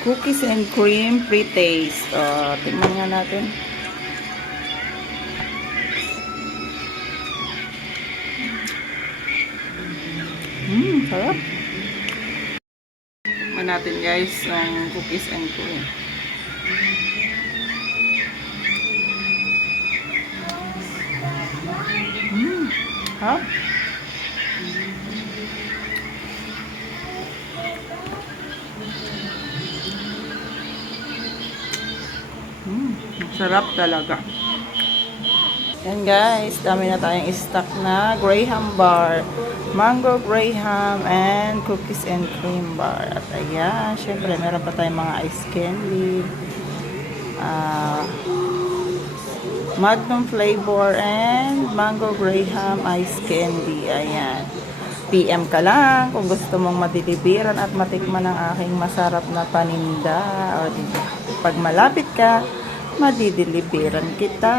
Cookies and cream pre-taste. Tingnan nga natin. Sarap. Tingnan natin guys, ang cookies and cream. Ha? Sarap talaga. Yan guys, dami na tayong stock na Graham bar, mango Graham, and cookies and cream bar. At ayan, syempre meron pa tayong mga ice candy, Magnum flavor, and mango Graham ice candy. Ayan. PM ka lang kung gusto mong madilibiran at matikman ang aking masarap na paninda. O, pag malapit ka, madidilibiran kita.